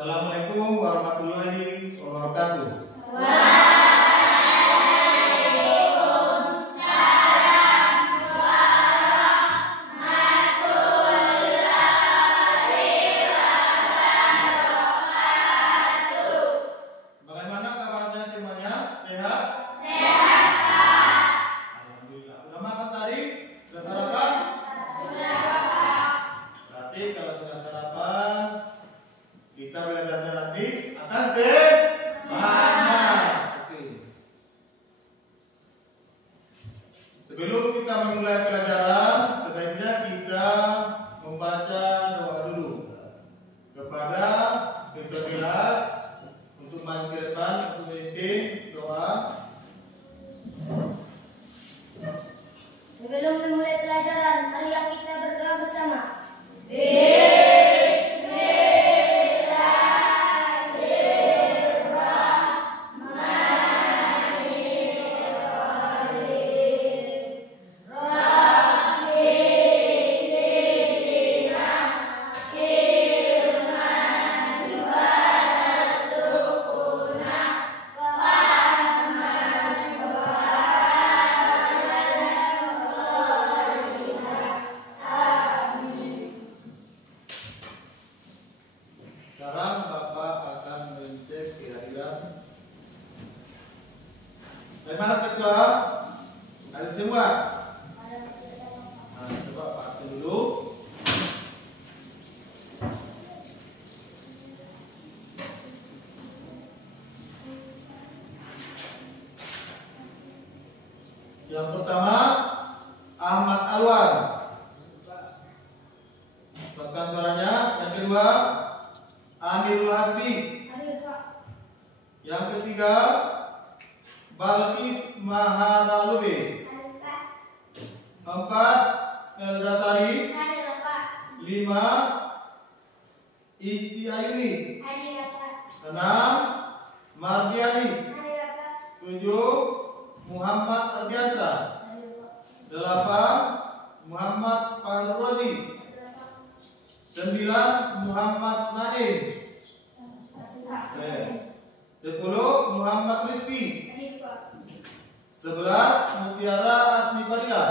Assalamualaikum warahmatullahi wabarakatuh. Bagaimana kabarnya semuanya? Sehat? Sehat, Pak. Alhamdulillah. Sudah makan tadi? Sudah sarapan? Sudah, Pak. Berarti kalau sudah sarapan, kita belajarnya nanti akan semangat. Oke. Sebelum kita memulai pelajaran, sebaiknya kita membaca doa dulu kepada ketua kelas untuk maju ke depan untuk memimpin doa. Sebelum memulai pelajaran, marilah kita berdoa bersama. Sekarang Bapak akan mengecek kehadiran. Bagaimana ketua? Ada semua? Nah, coba Pak Aksen dulu. Yang pertama, Ahmad Alwan. Buatkan suaranya. Yang kedua, Amirul Hasbi. Yang ketiga, Balkis Maharalubis. 4, Eldasari. 5, Isti Ayuni. 6, Mardiani. 7, Muhammad Ardiansa. 8, Muhammad Fahruzi. 9, Muhammad Naim. 10, Muhammad Rizki. 11, Mutiara Asmi Fadila.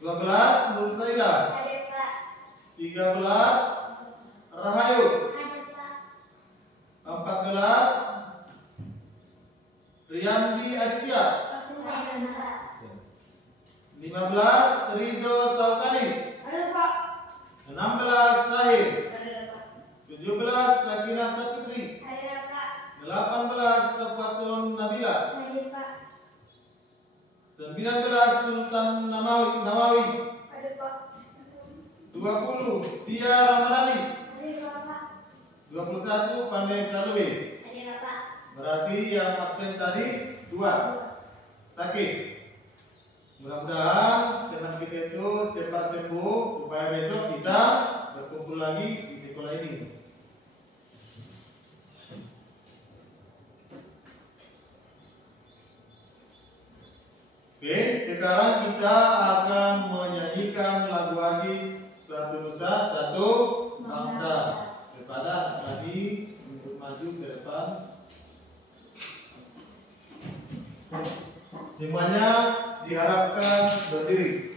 12, Nur Saida. 13, Rahayu. 14, Riyandi Aditya. 15, Ridho Saukani. 16, Sahir. 17, Sakina Saputri. 18, Safatun Nabila. 19, Sultan Nawawi. 20, Tia Ramadhani. 21, Vanessa Lubis. Berarti yang absen tadi 2. Sakit. Mudah-mudahan teman kita itu cepat sembuh supaya besok bisa berkumpul lagi di sekolah ini. Oke, sekarang kita akan menyanyikan lagu wajib Satu Nusa Satu Bangsa kepada anak tadi untuk maju ke depan. Semuanya diharapkan berdiri.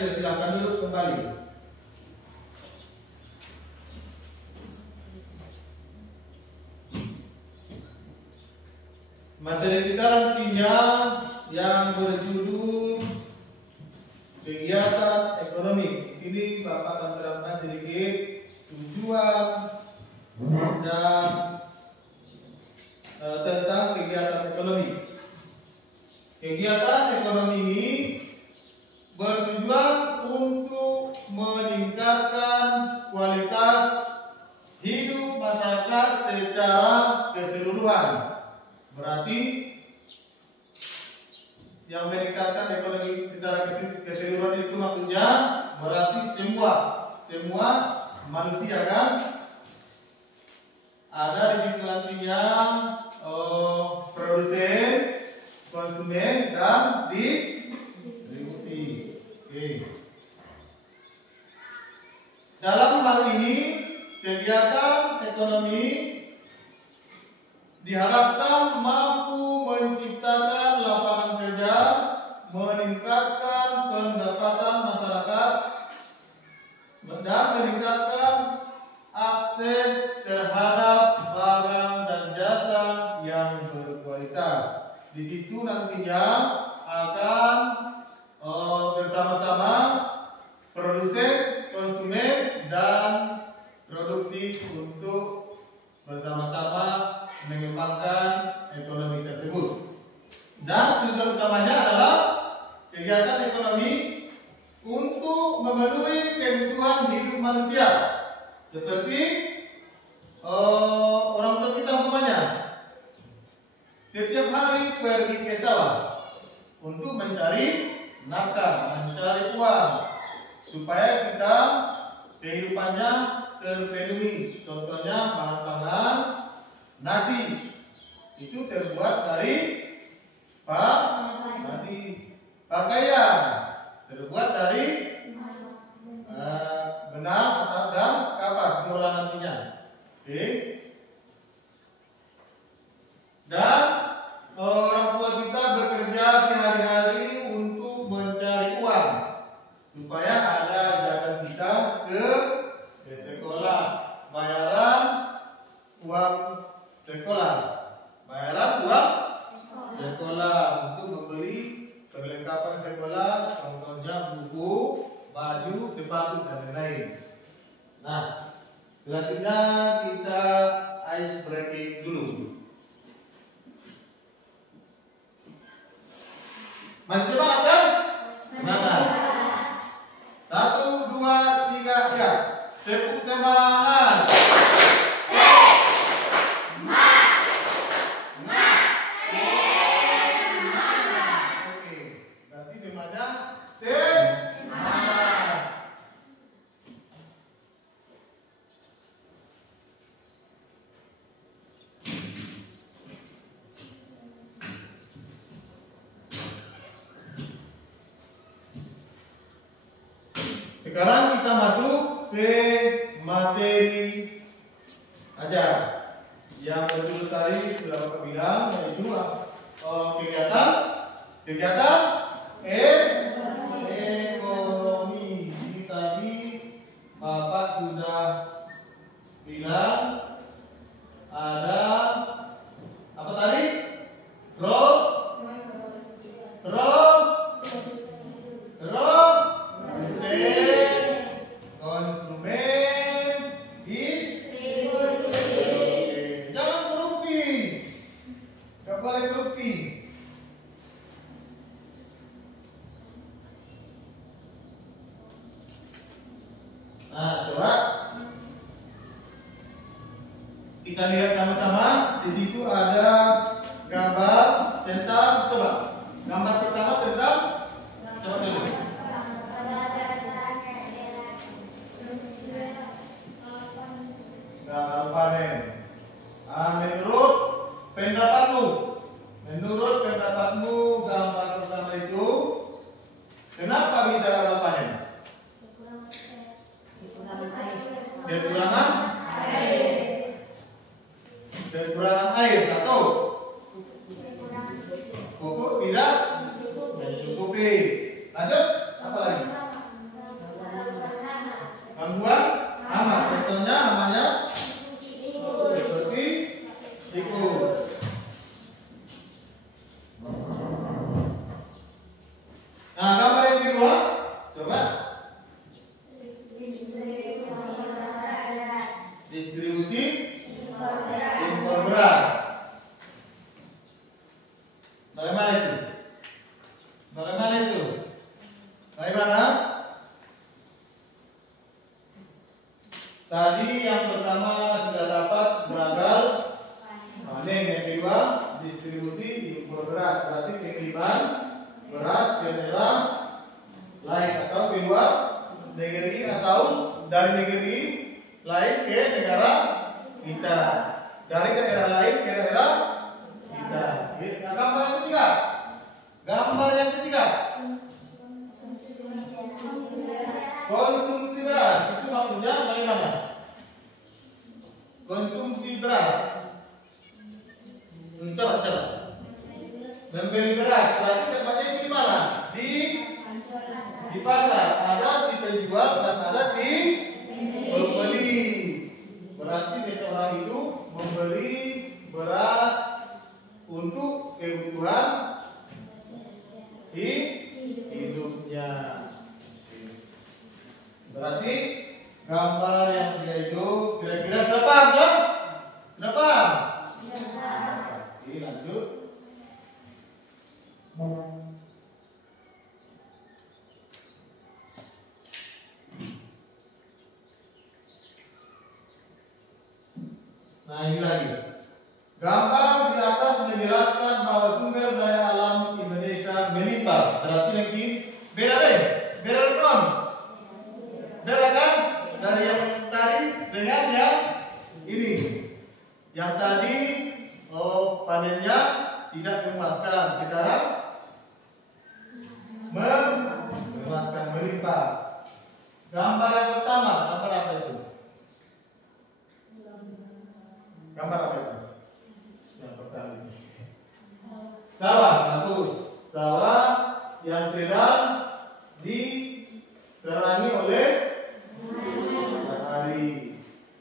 dipersilakan duduk kembali. Materi kita nantinya yang berjudul kegiatan ekonomi. Di sini Bapak akan terangkan sedikit tujuan dan tentang kegiatan ekonomi. Kegiatan ekonomi ini bertujuan untuk meningkatkan kualitas hidup masyarakat secara keseluruhan. Berarti yang meningkatkan ekonomi secara keseluruhan itu maksudnya berarti semua manusia kan? Ada di situ nantinya produsen, konsumen, dan distribusi. Oke. Dalam hal ini kegiatan ekonomi diharapkan mampu menciptakan lapangan kerja, meningkatkan pendapatan masyarakat, dan meningkatkan akses terhadap barang dan jasa yang berkualitas. Di situ nantinya akan bersama-sama produsen, konsumen, dan produksi untuk bersama-sama mengembangkan ekonomi tersebut. Dan tujuan utamanya adalah kegiatan ekonomi untuk memenuhi kebutuhan hidup manusia, seperti orang tua kita umpamanya setiap hari pergi ke sawah untuk mencari nafkah, mencari uang supaya kita kehidupannya terpenuhi. Contohnya bahan pangan, nasi itu terbuat dari padi, pakaian terbuat dari benang dan kapas diolah nantinya. Oke. Dan orang tua kita bekerja sehari-hari untuk mencari uang supaya ada jalan kita ke sekolah, bayaran uang sekolah, untuk membeli perlengkapan sekolah, contohnya buku, baju, sepatu, dan lain-lain. Nah, selanjutnya kita ice breaking dulu. Masih semangat kan? Semangat. 1, 2, 3, ya. Tepuk semangat. Oke, berarti semuanya semangat. Sekarang kita masuk ke materi ajar yang betul tadi sudah Bapak bilang, yaitu kegiatan ekonomi. Ini tadi Bapak sudah bilang ada apa tadi? Konsumen, distribusi. Jangan korupsi, nggak boleh korupsi. Nah, coba kita lihat sama-sama. Di situ ada gambar tentang, coba gambar pertama tentang, coba dulu. Gambar panen. Menurut pendapatmu gambar pertama itu kenapa bisa gagal panen? Kekurangan air. Satu, pupuk tidak mencukupi. Lanjut, apa lagi? distribusi impor beras. Bagaimana itu? Bagaimana itu? Bagaimana? Tadi yang pertama sudah dapat beragal panen, yang kedua distribusi impor beras, berarti pengiriman beras ke daerah lain atau kedua negeri atau dari negeri lain ke negara kita, dari daerah lain ke daerah kita. Nah, gambar yang ketiga, konsumsi beras itu maksudnya bagaimana? Konsumsi beras, coba membeli beras, berarti tempatnya di mana? Di pasar, ada si penjual dan ada si pembeli. Berarti seseorang itu membeli beras untuk kebutuhan hidupnya. Berarti gambar yang ketiga itu kira-kira berapa kan? Berapa? Oke, lanjut. Nah, ini lagi. Gambar di atas menjelaskan bahwa sumber daya alam Indonesia melimpah. Berarti lagi beda deh. Beda kan? Beda kan? Dari yang tadi dengan yang ini. Yang tadi panennya tidak memuaskan. Sekarang memuaskan, melimpah. Gambar yang pertama, gambar apa itu? Gambar apa itu? Yang pertama. Sawah, bagus. Sawah yang sedang diterangi oleh matahari.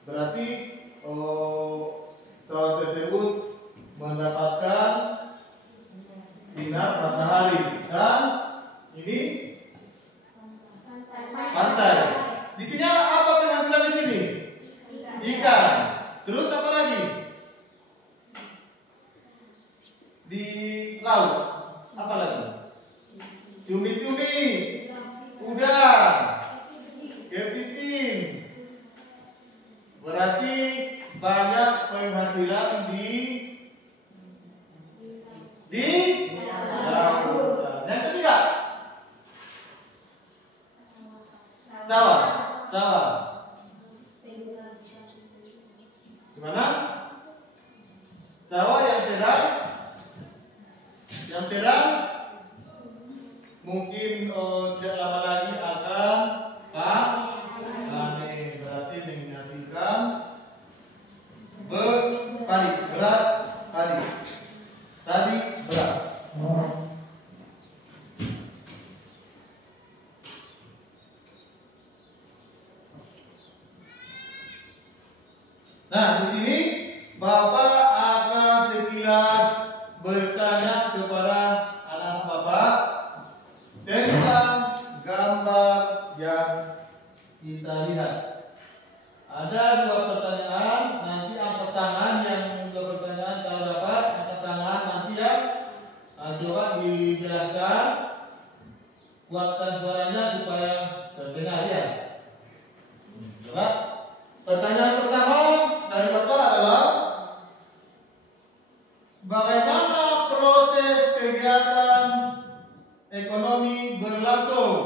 Berarti sawah tersebut mendapatkan sinar matahari. Dan ini pantai. Di sini apa penghasilan di sini? Ikan. Terus apa lagi? Di laut apa lagi? Cumi-cumi, udang, kepiting. Berarti banyak penghasilan di laut. Yang ketiga, sawah. Gimana? Sawah yang sedang mungkin tidak lama lagi akan panen. Berarti menghasilkan beras padi. Tadi beras. Nah, di sini Bapak akan sekilas bertanya kepada anak Bapak tentang gambar yang kita lihat. Ada dua pertanyaan, nanti angkat tangan yang dua pertanyaan kalau dapat angkat tangan nanti ya. Coba dijelaskan, kuatkan suaranya supaya terdengar ya. Coba. Pertanyaan pertama dari Bapak adalah bagaimana proses kegiatan ekonomi berlangsung?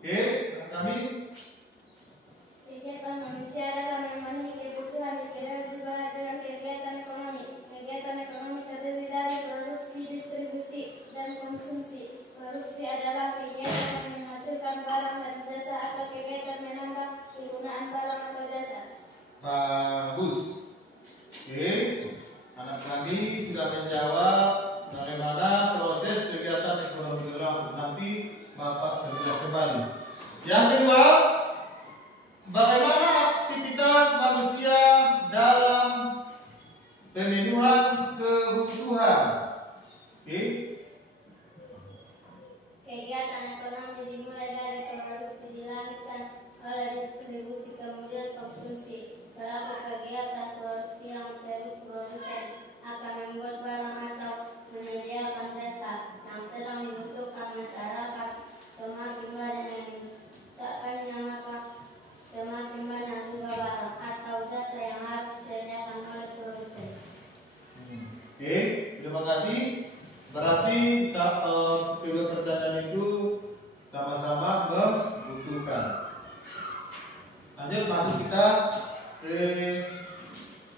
Oke, kami Kegiatan manusia dalam memenuhi kebutuhan dikenal juga dengan kegiatan ekonomi. Kegiatan ekonomi terdiri dari produksi, distribusi, dan konsumsi. Produksi adalah kegiatan yang menghasilkan barang dan jasa atau kegiatan menambah penggunaan barang atau jasa. bagus. Oke, anak kami sudah menjawab bagaimana proses kegiatan ekonomi berlangsung. Nanti Bapak menjelaskan kembali. Yang kedua, bagaimana aktivitas manusia dalam pemenuhan kebutuhan? Oke. Kegiatan ekonomi dimulai dari produksi, dilanjutkan oleh distribusi, kemudian konsumsi.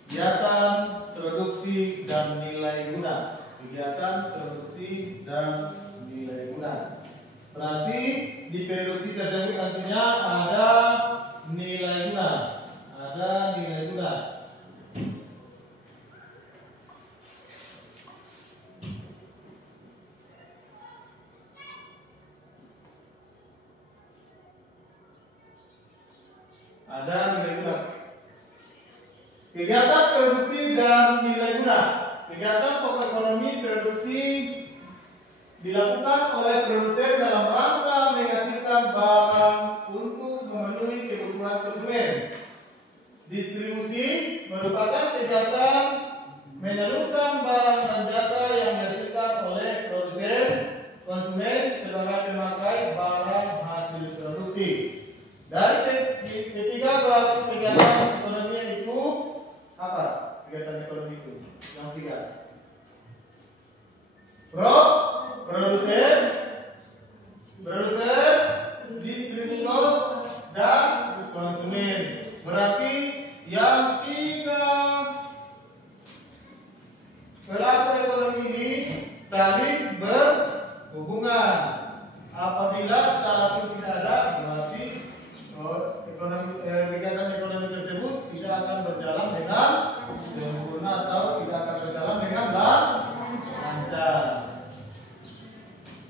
kegiatan produksi dan nilai guna. Kegiatan produksi dan nilai guna. Berarti di produksi tersebut nantinya ada nilai guna. Ada nilai guna. Ada nilai guna. Kegiatan produksi dan nilai guna. Kegiatan pokok ekonomi produksi dilakukan oleh produsen dalam rangka menghasilkan barang untuk memenuhi kebutuhan konsumen. Distribusi merupakan kegiatan menyalurkan barang dan jasa yang dihasilkan oleh produsen konsumen sebagai pemakai barang hasil produksi. Dari ketiga pelaku kegiatan ekonomi itu apa? Kegiatan ekonomi itu yang tiga. Produsen, distributor, dan konsumen. Berarti yang tiga pelaku ekonomi ini saling berhubungan. Apabila satu tidak ada, berarti kegiatan ekonomi tersebut tidak akan berjalan dengan sempurna atau tidak akan berjalan dengan lancar.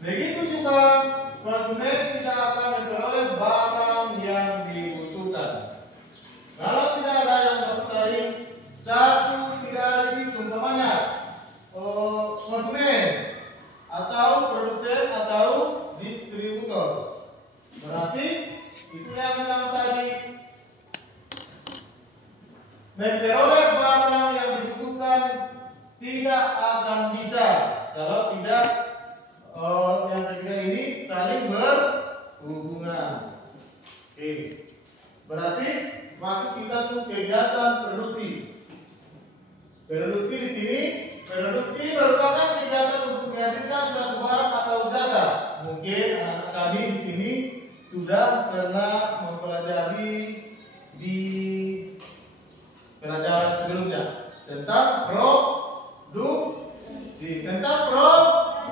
Begitu juga konsumen tidak akan memperoleh barang yang dibutuhkan. Kalau tidak ada yang daftar satu tidak ada di situ, umpamanya konsumen atau produsen atau distributor. Berarti itu yang bilang tadi, memperoleh barang yang dibutuhkan tidak akan bisa kalau tidak yang ketiga ini saling berhubungan. Oke. Berarti masuk kita tuh kegiatan produksi. Produksi di sini, produksi merupakan kegiatan untuk menghasilkan suatu barang atau jasa. Mungkin anak kami di sini sudah pernah mempelajari di pelajaran sebelumnya tentang produksi. Tentang produksi.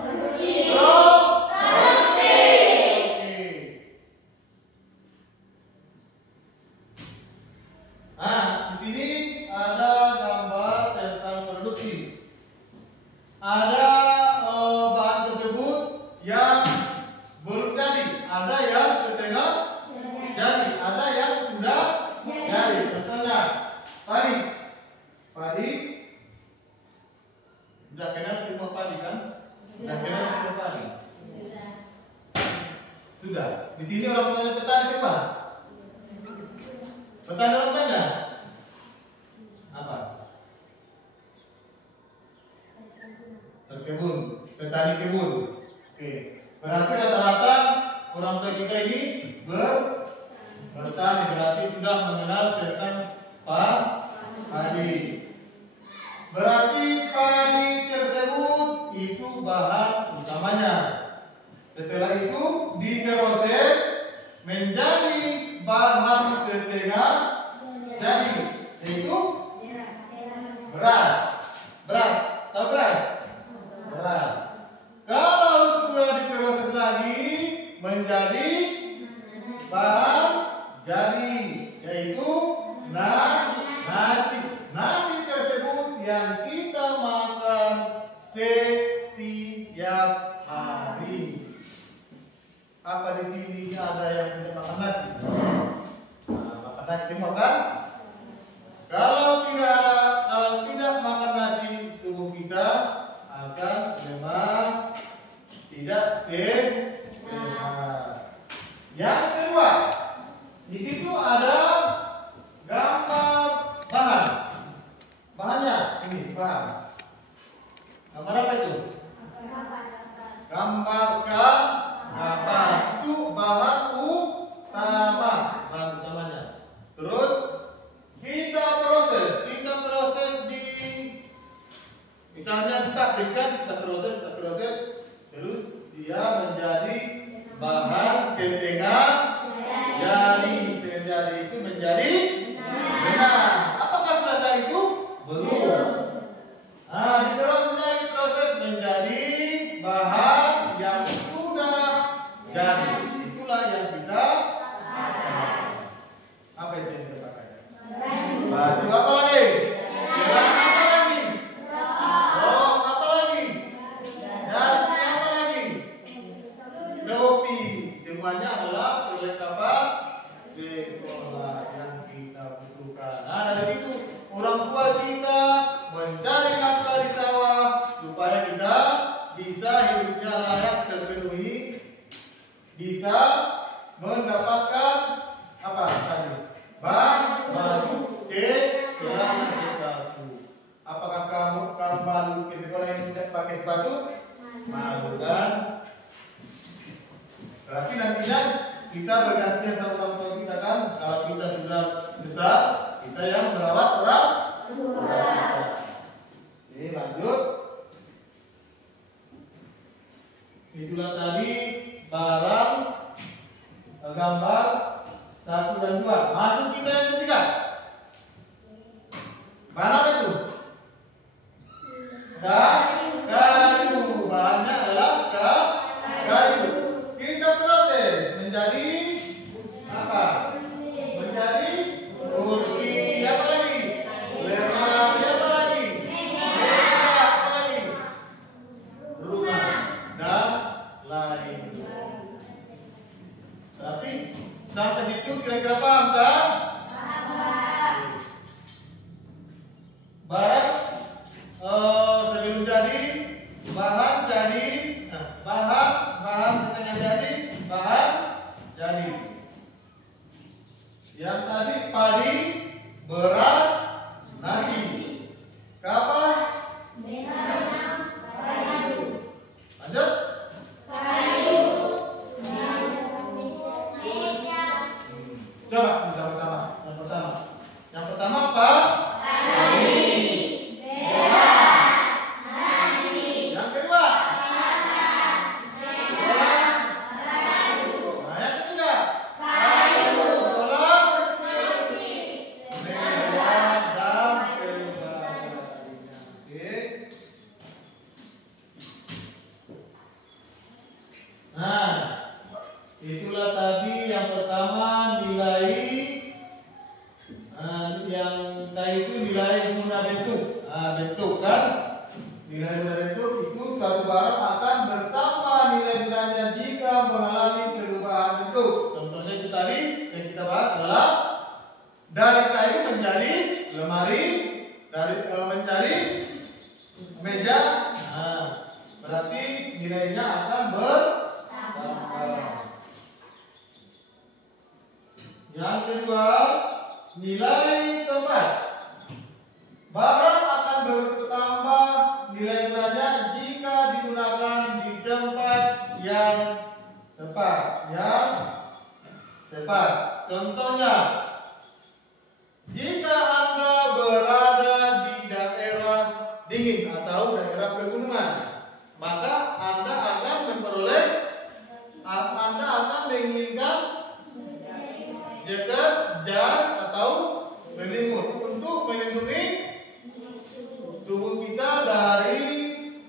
Nah, di sini ada gambar tentang produksi. Ada bahan tersebut yang belum jadi, ada yang setengah jadi, ada yang sudah jadi. Contohnya padi sudah kenal semua padi kan? Sudah kenal semua padi? Sudah. Di sini orang tanya petani siapa? Petani orang tanya apa? Berkebun, petani kebun. Oke. Berarti rata-rata orang tua kita ini bertani, berarti sudah mengenal tentang padi. Berarti padi tersebut itu bahan utamanya. Setelah itu diproses menjadi bahan setengah jadi. dari situ. Orang tua kita mencari nafkah di sawah supaya kita bisa hidupnya layak terpenuhi, bisa mendapatkan apa tadi? Baju, celana, sepatu. Apakah kamu malu ke sekolah yang tidak pakai sepatu? Malu kan? Berarti nantinya kita bergantian sama orang tua kita kan? Kalau kita sudah besar, kita yang merawat orang tua. Oke, lanjut. Itulah tadi barang gambar 1 dan 2. Masuk kita yang ketiga. Mana itu? Kayu. Bahannya adalah kayu. Kita proses menjadi apa? Menjadi kursi. Apa lagi? Lemari. Apa lagi? Meja. Apa lagi? Rumah dan lain. Berarti sampai situ kira-kira paham kan? Barang sebelum jadi, bahan jadi, bahan setengah jadi, bahan jadi. Yang tadi padi, beras, nasi, kapas, lanjut. Coba bersama-sama. Yang pertama apa? Yang kedua? Nah, yang ketiga? Tolong. Mewah dan sebagainya. Oke. Nah, itulah tadi yang pertama nilai. Yang kayu itu nilai guna bentuk. Bentuk kan? Nilai guna bentuk itu suatu barang akan bertambah nilai gunanya jika mengalami perubahan bentuk. Contohnya itu tadi yang kita bahas adalah dari kayu menjadi lemari, dari menjadi meja. Berarti nilainya akan bertambah. Yang kedua, nilai tempat. Barang akan bertambah nilai gunanya jika digunakan di tempat yang tepat. Contohnya, jika Anda berada di daerah dingin atau daerah pegunungan, maka Anda akan menginginkan jaket, jas atau selimut untuk melindungi tubuh kita dari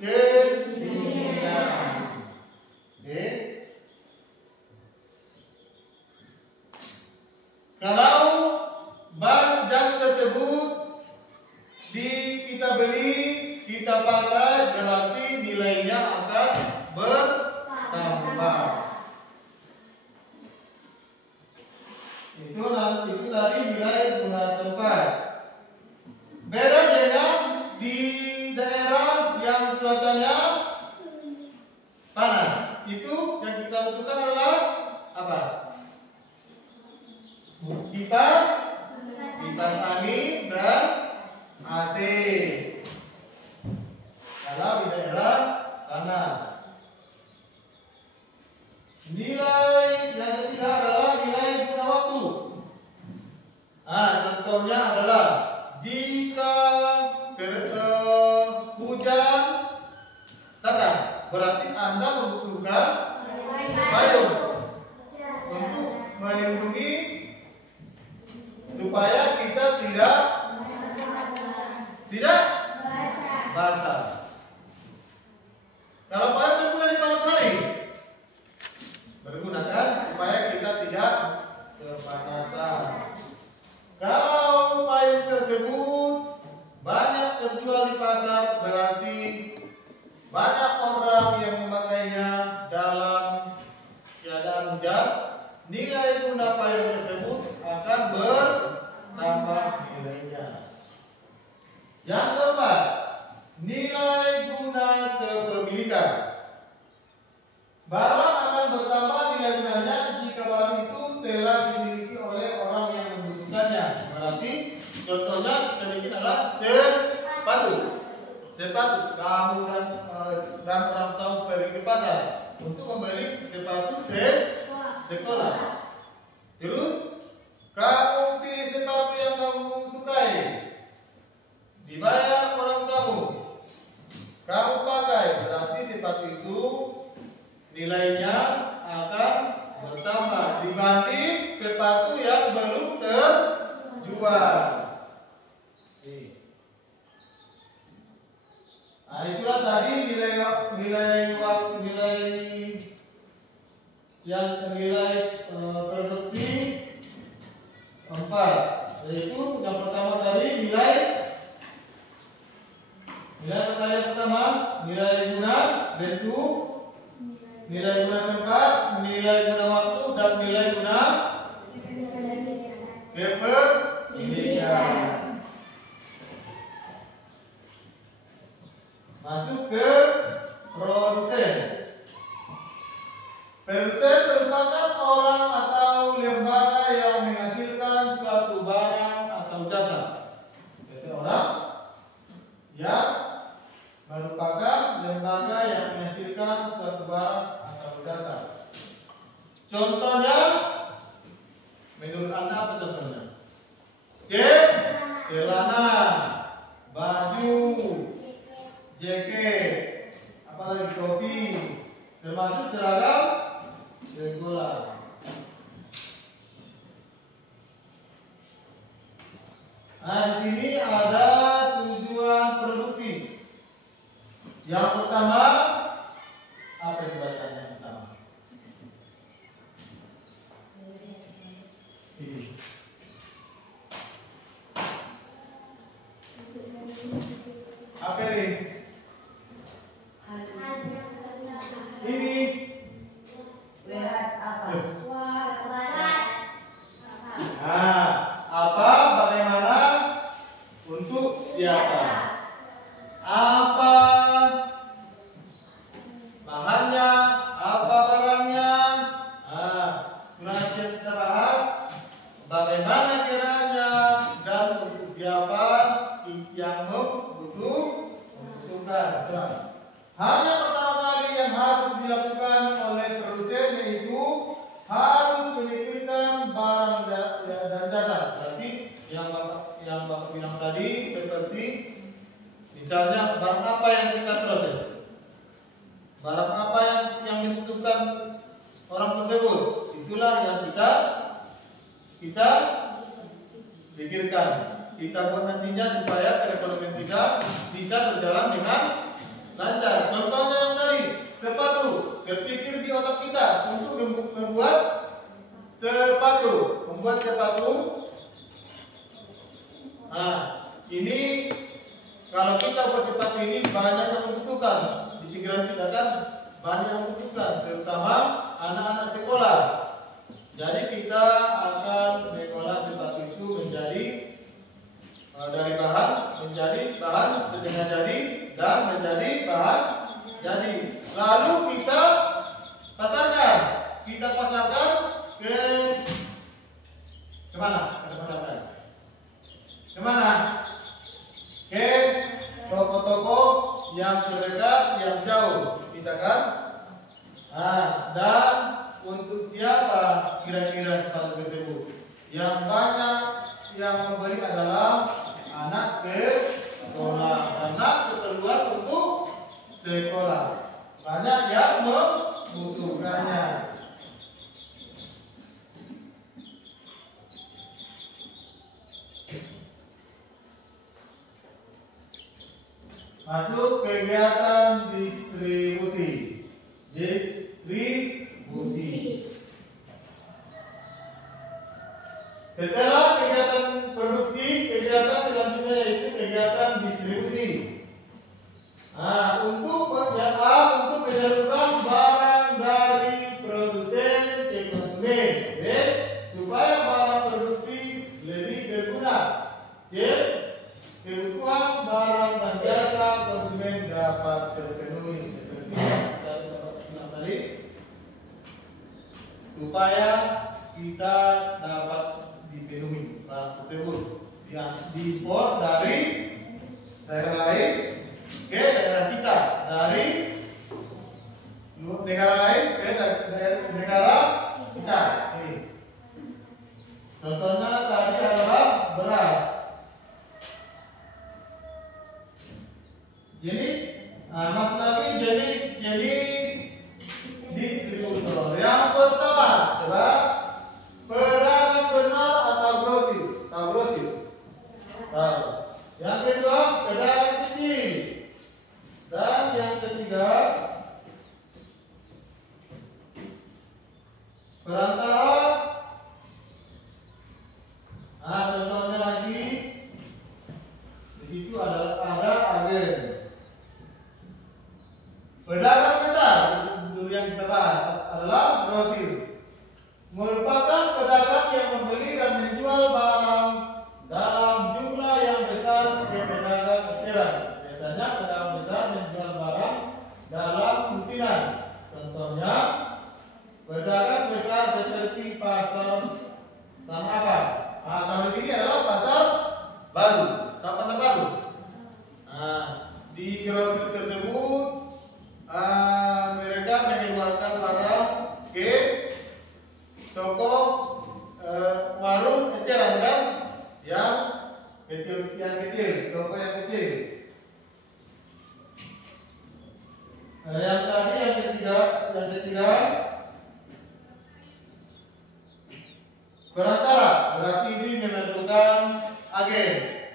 kedinginan. Oke. Kalau bahan jas tersebut kita beli, kita pakai, berarti nilainya akan bertambah. Itu tadi nilai guna tempat. Beda dengan di daerah yang cuacanya panas. Itu yang kita butuhkan adalah apa? Kipas angin dan AC. Kalau di daerah panas. Nilai yang ketiga adalah nilai guna waktu. Contohnya adalah jika hujan datang, berarti Anda membutuhkan payung untuk melindungi supaya kita tidak Yang keempat, nilai guna kepemilikan. Barang akan bertambah nilai gunanya jika barang itu telah dimiliki oleh orang yang membutuhkannya. Berarti contohnya kita bikin adalah sepatu. Sepatu. Kamu dan orang tahu pergi ke pasar untuk membeli sepatu sekolah. Terus kamu pilih sepatu yang kamu sukai, dibayar orang kamu pakai, berarti sepatu itu nilainya akan bertambah dibanding sepatu yang belum terjual. Nah, itulah tadi nilai produksi 4, yaitu yang pertama tadi nilai pertama nilai guna bentuk, nilai guna tempat, nilai guna waktu, dan nilai guna kepemilikan. Masuk ke produsen. Produsen merupakan orang atau lembaga yang menghasilkan suatu barang atau jasa. Seseorang yang merupakan lembaga yang menghasilkan suatu barang atau jasa. Contohnya, menurut Anda apa contohnya? Celana, baju, jaket, apalagi topi, termasuk seragam sekolah. Nah, di sini ada tujuan produksi. Yang pertama, apa yang dibacanya yang pertama? Ini. Apa ini? Ini. Lihat apa? Nah, apa, bagaimana, untuk siapa? Apa bahannya, apa barangnya? Nah, kita bahas bagaimana caranya dan untuk siapa yang membutuhkan. Hal yang pertama kali yang harus dilakukan oleh produsen yaitu harus memikirkan barang dan jasa. Berarti yang Bapak bilang tadi seperti misalnya barang apa yang kita proses, barang apa yang dibutuhkan orang tersebut, itulah yang kita pikirkan. Kita buat nantinya supaya perekonomian kita bisa berjalan dengan lancar. Contohnya yang tadi, sepatu. Terpikir di otak kita untuk membuat sepatu. Nah, ini kalau kita buat sepatu ini banyak yang membutuhkan. Di pikiran kita kan banyak yang membutuhkan, terutama anak-anak sekolah. Jadi kita akan mengolah sepatu itu menjadi dari bahan menjadi bahan setengah jadi dan menjadi bahan jadi. Lalu kita pasarkan ke kemana? Kemana? Ke toko-toko yang terdekat, yang jauh, misalkan. Nah, dan untuk siapa kira-kira sepatu tersebut? Yang banyak yang membeli adalah anak sekolah, karena keperluan untuk sekolah. Banyak yang membutuhkannya. Masuk kegiatan distribusi. Setelah kegiatan produksi, kegiatan selanjutnya yaitu kegiatan distribusi. Nah, untuk yang A, untuk menyalurkan barang dari produsen ke konsumen. B, supaya barang produksi lebih berguna. C, kebutuhan supaya kita dapat dipenuhi barang tersebut. Diimpor dari daerah lain ke daerah kita, dari negara lain ke negara kita. Contohnya tadi adalah beras. Jenis, masuk lagi jenis distributor. Yang pertama, coba pedagang besar atau grosir. Tahu grosir? Tahu. Yang kedua, pedagang kecil. Dan yang ketiga, perantara. Contohnya lagi di situ ada agen. Pedagang besar dulu yang kita bahas adalah grosir. Merupakan pedagang yang membeli dan menjual barang dalam jumlah yang besar ke pedagang eceran. Biasanya pedagang besar menjual barang dalam lusinan. Contohnya pedagang besar seperti pasar Tanah Abang. Kalau di sini adalah pasar baru. Tahu pasar baru? Di grosir tersebut mereka mengeluarkan barang ke toko warung eceran kan, yang kecil, toko yang kecil. Yang tadi yang ketiga perantara, berarti ini menentukan agen.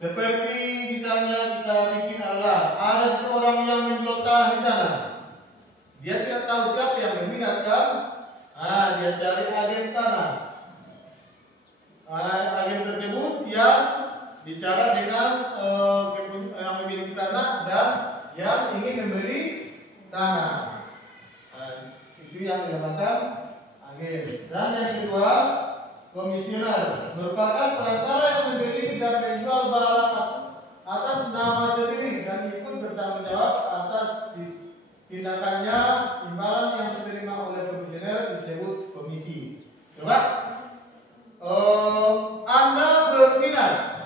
Seperti misalnya kita bikin adalah ada seseorang yang menjual tanah di sana. Dia tidak tahu siapa yang meminatkan. Dia cari agen tanah. Agen tersebut yang bicara dengan yang memiliki tanah dan yang ingin membeli tanah. Itu yang dinamakan agen. Dan yang kedua, komisioner, merupakan perantara yang membeli dan menjual barang atas nama sendiri dan ikut bertanggung jawab atas tindakannya. Imbalan yang diterima oleh komisioner disebut komisi. Coba, Anda berminat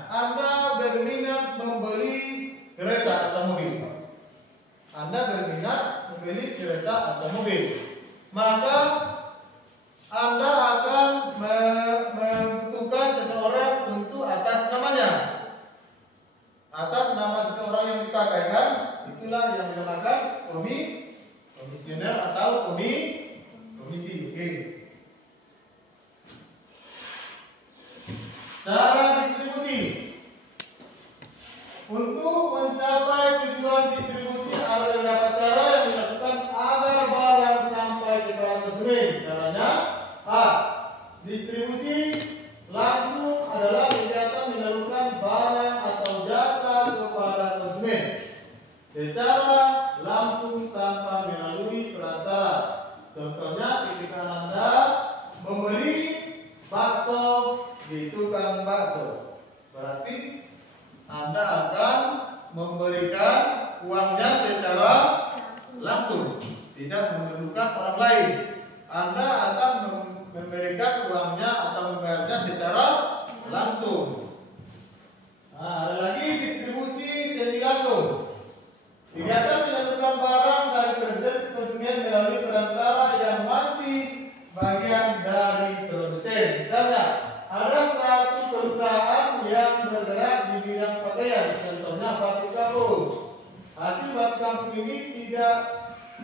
membeli kereta atau mobil. Anda berminat membeli kereta atau mobil, maka Anda akan membutuhkan seseorang untuk atas namanya, atas nama seseorang yang dipakai kan. Itulah yang dinamakan komisioner atau komisi. Oke. Cara distribusi. Untuk mencapai tujuan distribusi ada beberapa cara yang dilakukan agar barang sampai ke barang konsumen. Caranya, distribusi langsung adalah kegiatan menyalurkan barang atau jasa kepada konsumen secara langsung tanpa melalui perantara. Contohnya ketika Anda membeli bakso di tukang bakso, berarti Anda akan memberikan uangnya secara langsung, tidak memerlukan orang lain. Anda akan memberikan uangnya atau membayarnya secara langsung. Ada lagi distribusi semi langsung. Kegiatan menyalurkan barang dari produsen ke konsumen melalui perantara yang masih bagian dari produsen. Misalnya, ada satu perusahaan yang bergerak di bidang pakaian, contohnya Batik Kampung. Hasil Batik Kampung ini tidak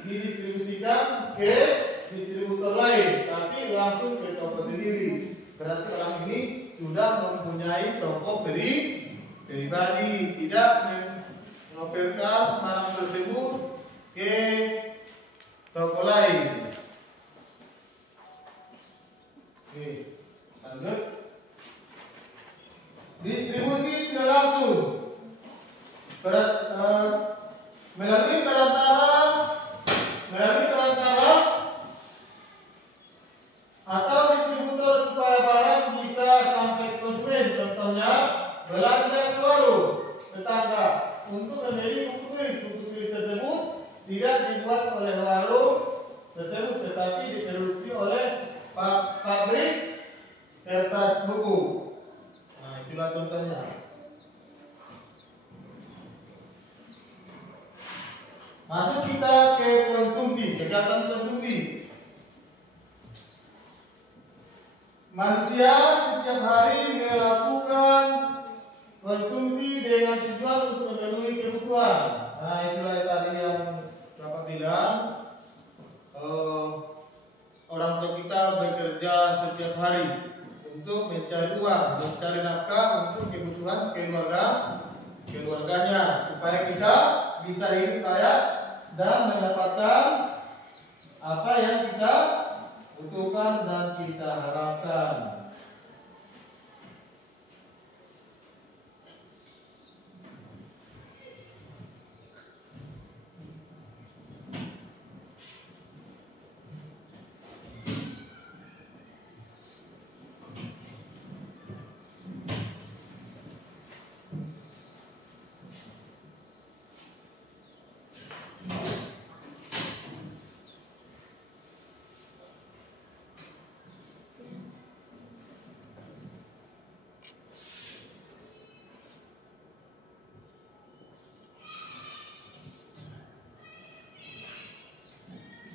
didistribusikan ke distributor lain, tapi langsung ke toko sendiri. Berarti orang ini sudah mempunyai toko pribadi, tidak mengoperkan barang tersebut ke toko lain. Oke, lanjut. Distribusi tidak langsung melalui perantara atau distributor supaya barang bisa sampai ke konsumen. Contohnya belanja ke warung tetangga untuk membeli buku tulis. Buku tulis tersebut tidak dibuat oleh warung, tersebut, tetapi diproduksi oleh pabrik kertas buku. Nah, itulah contohnya. Masuk kita ke konsumsi, kegiatan konsumsi. Manusia setiap hari melakukan konsumsi dengan tujuan untuk memenuhi kebutuhan. Nah, itulah tadi yang Bapak bilang. Orang tua kita bekerja setiap hari untuk mencari uang, mencari nafkah untuk kebutuhan keluarganya, supaya kita bisa hidup layak dan mendapatkan apa yang kita butuhkan dan kita harapkan.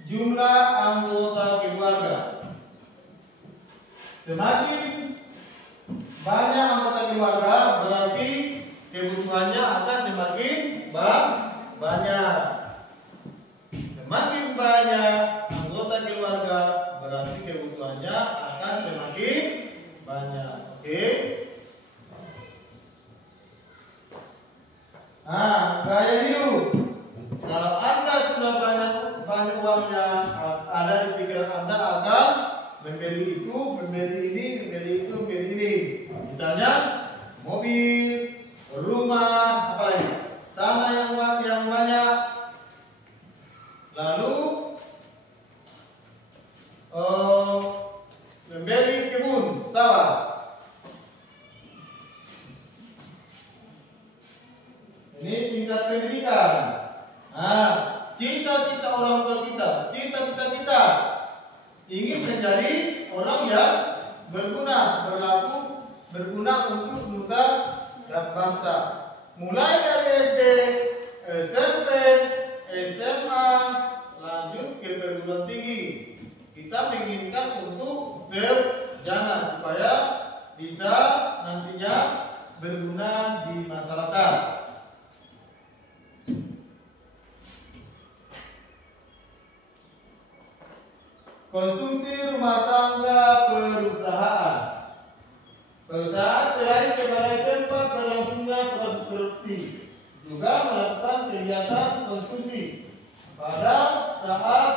Jumlah anggota keluarga. Semakin banyak anggota keluarga, berarti kebutuhannya akan semakin banyak. Semakin banyak anggota keluarga, berarti kebutuhannya akan semakin banyak. Oke? Nah, gaya hidup. Kalau Anda sudah banyak uangnya, ada di pikiran Anda akan membeli itu, membeli ini, membeli itu, membeli ini. Misalnya mobil, rumah, apa lagi? Tanah yang banyak. Lalu membeli kebun, sawah. Ini tingkat pendidikan. Nah, cita-cita orang tua kita, cita-cita kita ingin menjadi orang yang berguna untuk nusa dan bangsa. Mulai dari SD, SMP, SMA, lanjut ke perguruan tinggi. Kita menginginkan untuk sarjana supaya bisa nantinya berguna di masyarakat. Konsumsi rumah tangga perusahaan. Perusahaan selain sebagai tempat berlangsungnya proses produksi, juga melakukan kegiatan konsumsi. Pada saat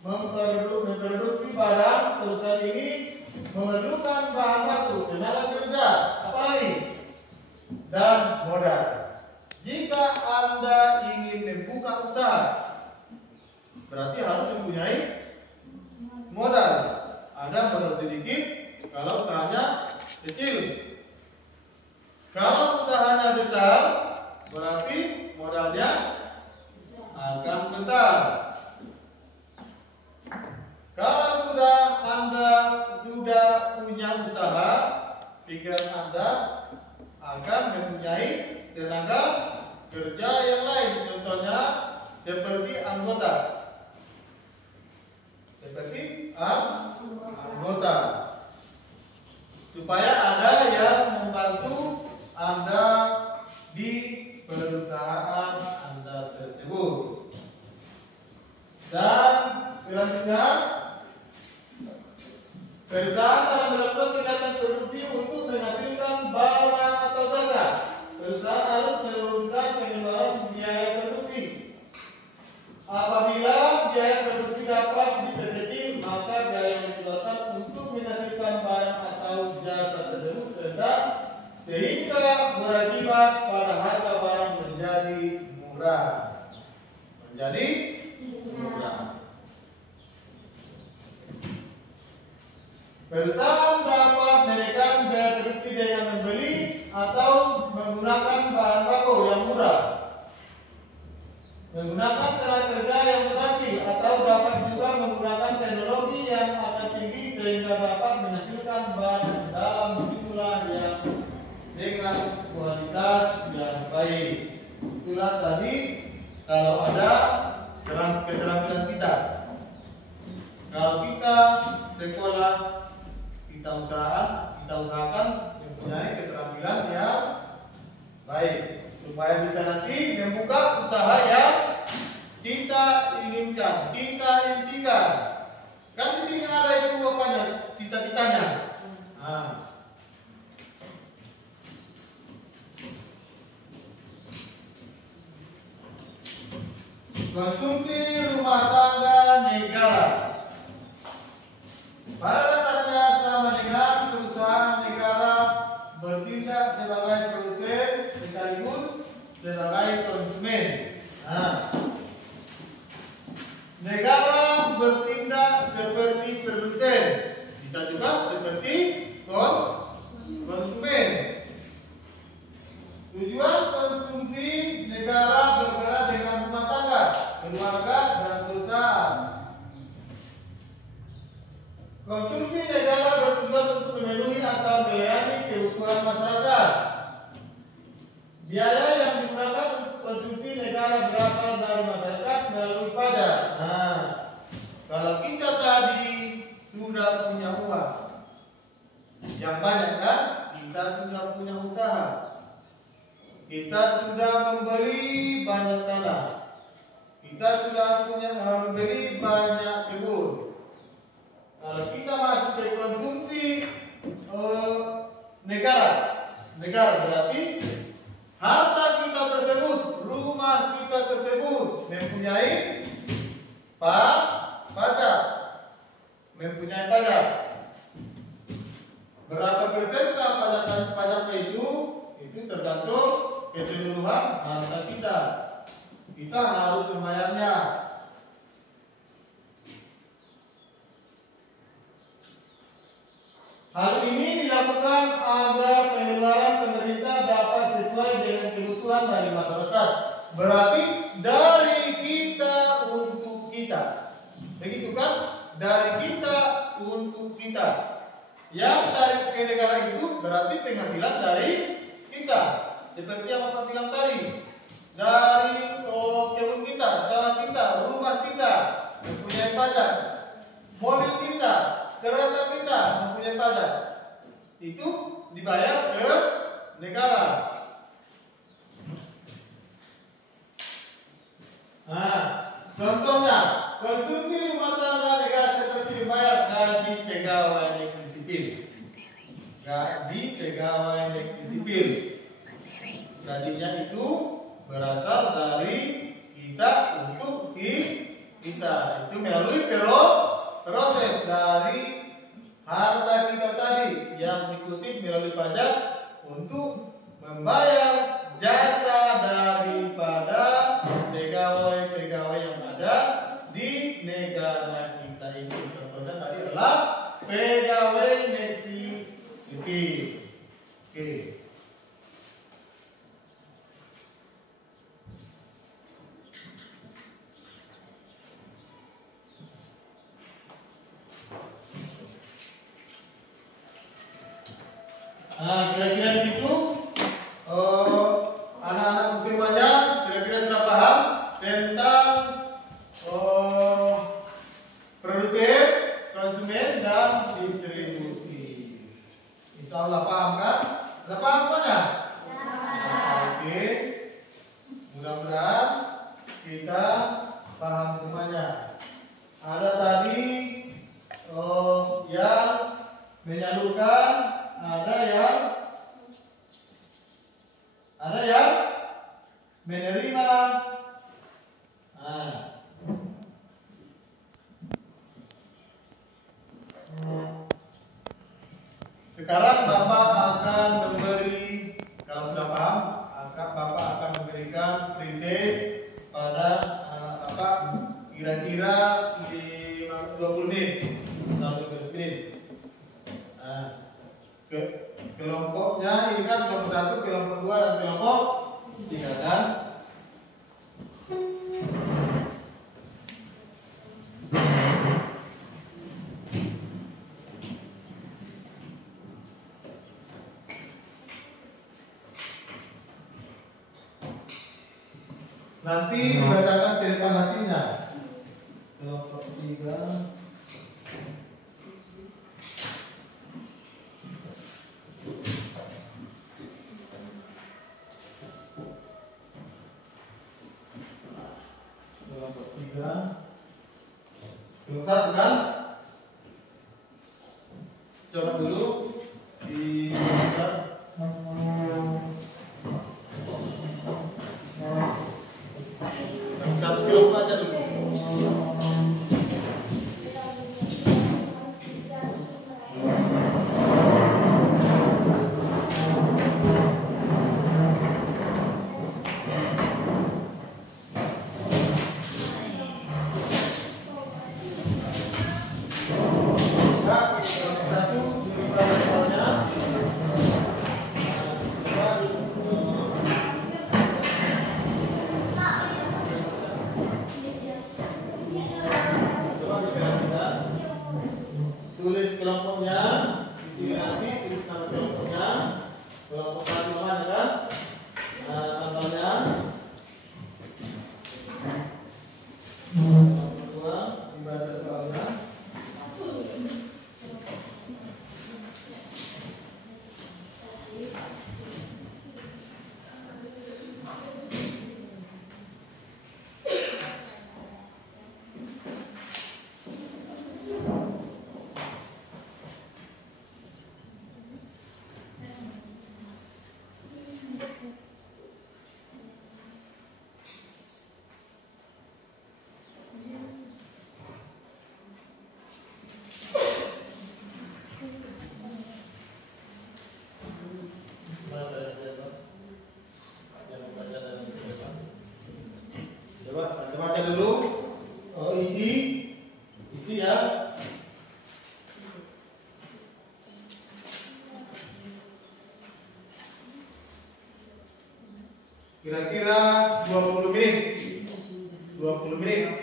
memproduksi barang, perusahaan ini memerlukan bahan baku, tenaga kerja, apalagi, dan modal. Jika Anda ingin membuka usaha, berarti harus mempunyai modal. Ada modal sedikit kalau usahanya kecil. Kalau usahanya besar, berarti modalnya akan besar. Kalau Anda sudah punya usaha, pikiran Anda akan mempunyai tenaga kerja yang lain. Contohnya seperti anggota. Supaya ada yang membantu Anda di perusahaan Anda tersebut. Dan selanjutnya, perusahaan telah melakukan kegiatan produksi untuk menghasilkan barang atau jasa. Perusahaan harus menurunkan pengeluaran biaya produksi. Apabila biaya produksi dapat diperkecil, maka biaya yang dikeluarkan untuk menghasilkan barang atau jasa tersebut rendah, sehingga berakibat pada harga barang menjadi murah. Perusahaan dapat menekan biaya produksi dengan membeli atau menggunakan bahan baku yang murah, menggunakan tenaga kerja yang terampil, atau dapat juga juga menggunakan teknologi yang akan tinggi sehingga dapat menghasilkan bahan dalam jumlah yang dengan kualitas yang baik. Itulah tadi kalau ada keterampilan kita. Kalau kita sekolah, kita usahakan mempunyai keterampilan yang baik supaya bisa nanti membuka usaha yang kita inginkan, kita impikan. Kan di sini ada itu apanya? Cita-citanya. Nah. Konsumsi rumah tangga negara. Pada dasarnya sama dengan perusahaan negara bertindak sebagai produsen sekaligus sebagai konsumen. Nah, negara bertindak seperti produsen, bisa juga seperti konsumen. Tujuan konsumsi negara bergerak dengan rumah tangga, keluarga, dan perusahaan. Konsumsi negara bertujuan untuk memenuhi atau melayani kebutuhan masyarakat. Biaya yang digunakan untuk konsumsi negara berasal dari masyarakat melalui pajak. Nah, kalau kita tadi sudah punya uang yang banyak kan, kita sudah punya usaha, kita sudah membeli banyak tanah, kita sudah membeli banyak kebun. Kalau kita masuk ke konsumsi negara berarti harta kita tersebut, rumah kita tersebut mempunyai pajak. Berapa persenkah pajaknya itu tergantung keseluruhan harta kita. Kita harus membayarnya. Hal ini dilakukan agar pengeluaran pemerintah dapat sesuai dengan kebutuhan dari masyarakat. Berarti dari kita untuk kita. Begitu kan? Dari kita untuk kita. Yang dari ke negara itu berarti penghasilan dari kita. Seperti yang Bapak bilang tadi. Dari kebun kita, sawah kita, rumah kita mempunyai pajak. Mobil kita, kereta kita mempunyai pajak. Itu dibayar ke negara. Nah, contohnya konsumsi rumah tangga negara seperti membayar gaji pegawai negeri sipil. Gaji pegawai negeri sipil. Gajinya itu berasal dari kita untuk kita. Itu melalui proses dari harta kita tadi yang dikutip melalui pajak untuk membayar jasa daripada pegawai-pegawai yang ada di negara kita ini. Contohnya tadi adalah pegawai negeri sipil. Oke. Nah, kira-kira di situ anak-anak semuanya kira-kira sudah paham tentang produsen, konsumen, dan distribusi. Insya Allah paham kan? Sudah paham semuanya? Oke. Mudah-mudahan kita paham semuanya. Ada tadi yang menyalurkan, ada yang menerima. Nah. Sekarang Bapak akan memberi, kalau sudah paham, Bapak akan memberikan pretest pada anak Bapak kira-kira di 20 menit atau 15 menit. Nah, kelompoknya ini kan kelompok 1, kelompok 2, dan kelompok 3 kan? Nanti dibacakan deklarasinya. Kelompok 3. Kelompok 3. Belum satu kan? Coba dulu di satu kelompok aja dulu. Tulis kelompoknya, di sini nanti tulis nama kelompoknya, kelompok 1 namanya kan, namanya, kelompok 2 dibaca soalnya. Coba baca dulu. Oh, isi ya. Kira-kira 20 menit. 20 menit.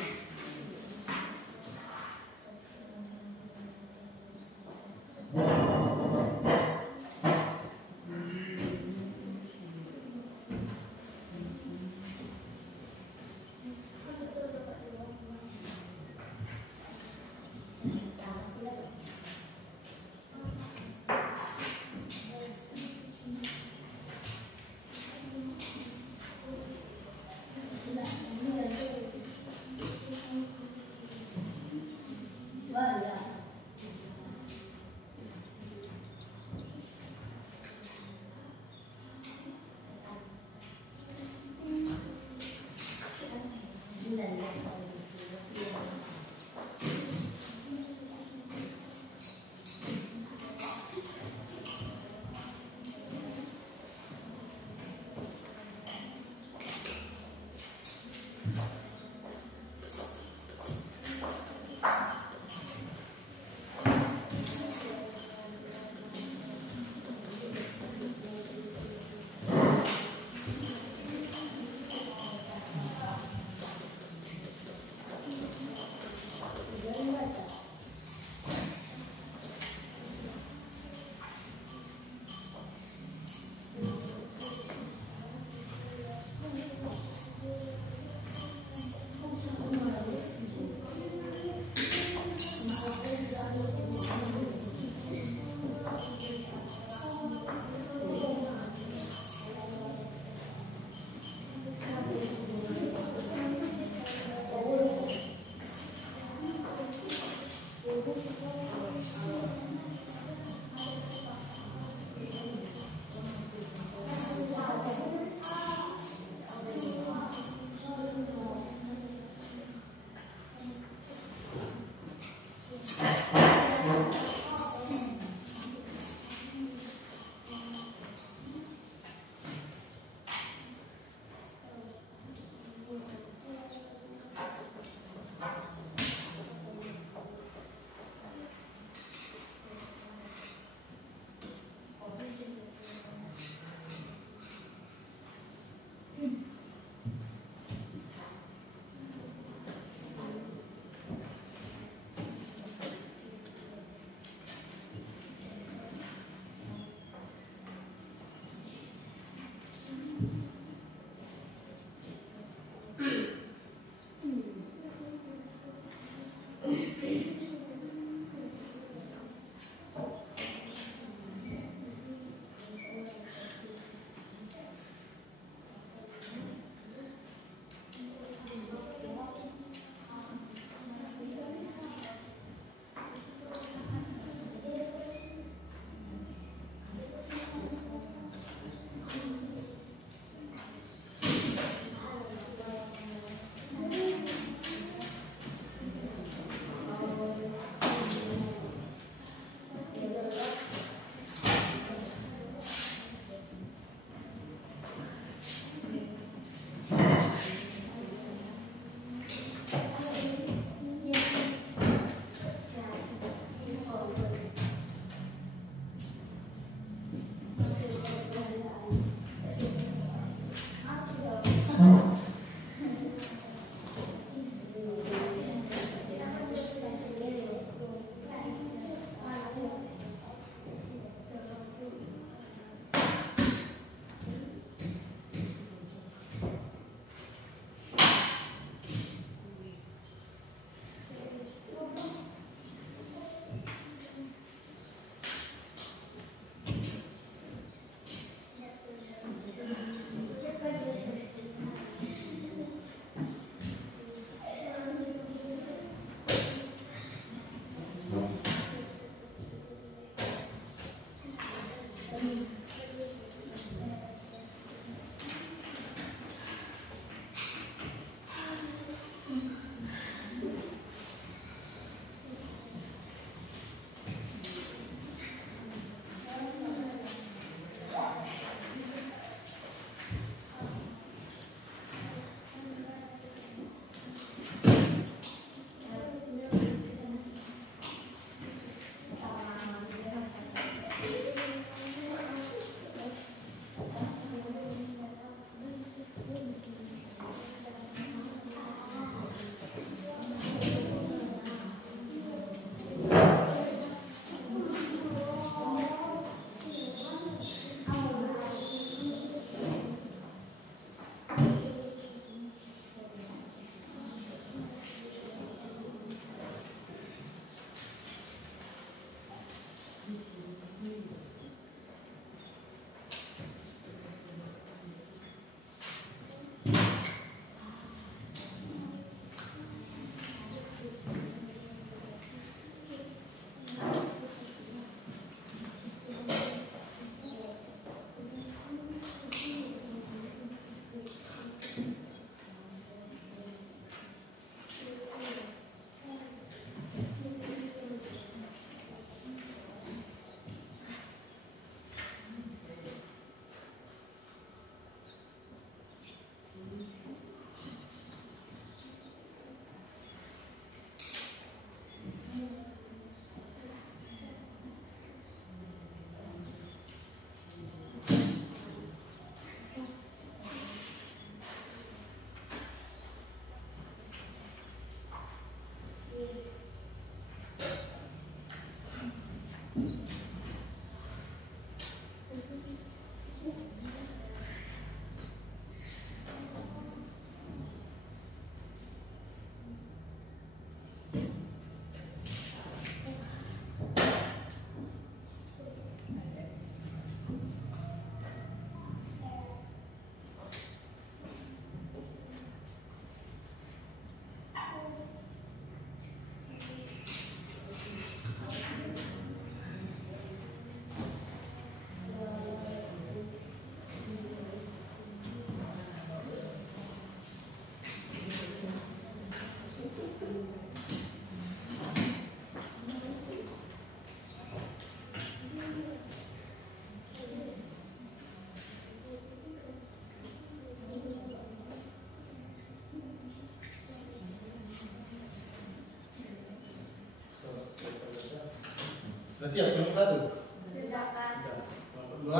Sudah siap kelompok 1? Sudah, Pak. Sudah. Kelompok 2?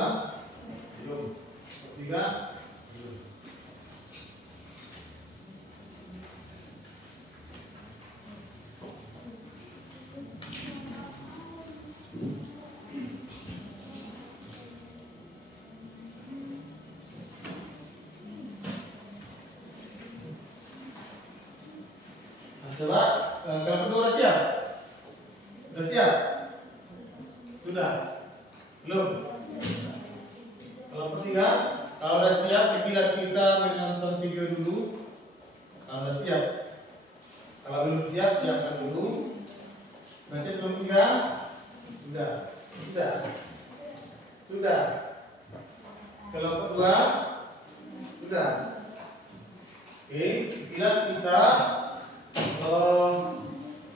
Belum. Kelompok 3? Belum. Coba, kelompok 2 udah siap? Udah siap? Sudah? Belum? Kelompok 3, kalau udah siap, sekilas kita menonton video dulu. Kalau udah siap. Kalau belum siap, siapkan dulu. Masih kelompok 3? Sudah? Sudah? Sudah? Kelompok 2? Sudah? Oke, sekilas kita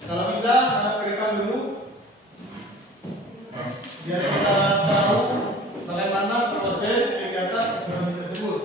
kalau bisa anak kerekam dulu biar kita tahu bagaimana proses kegiatan ekonomi tersebut.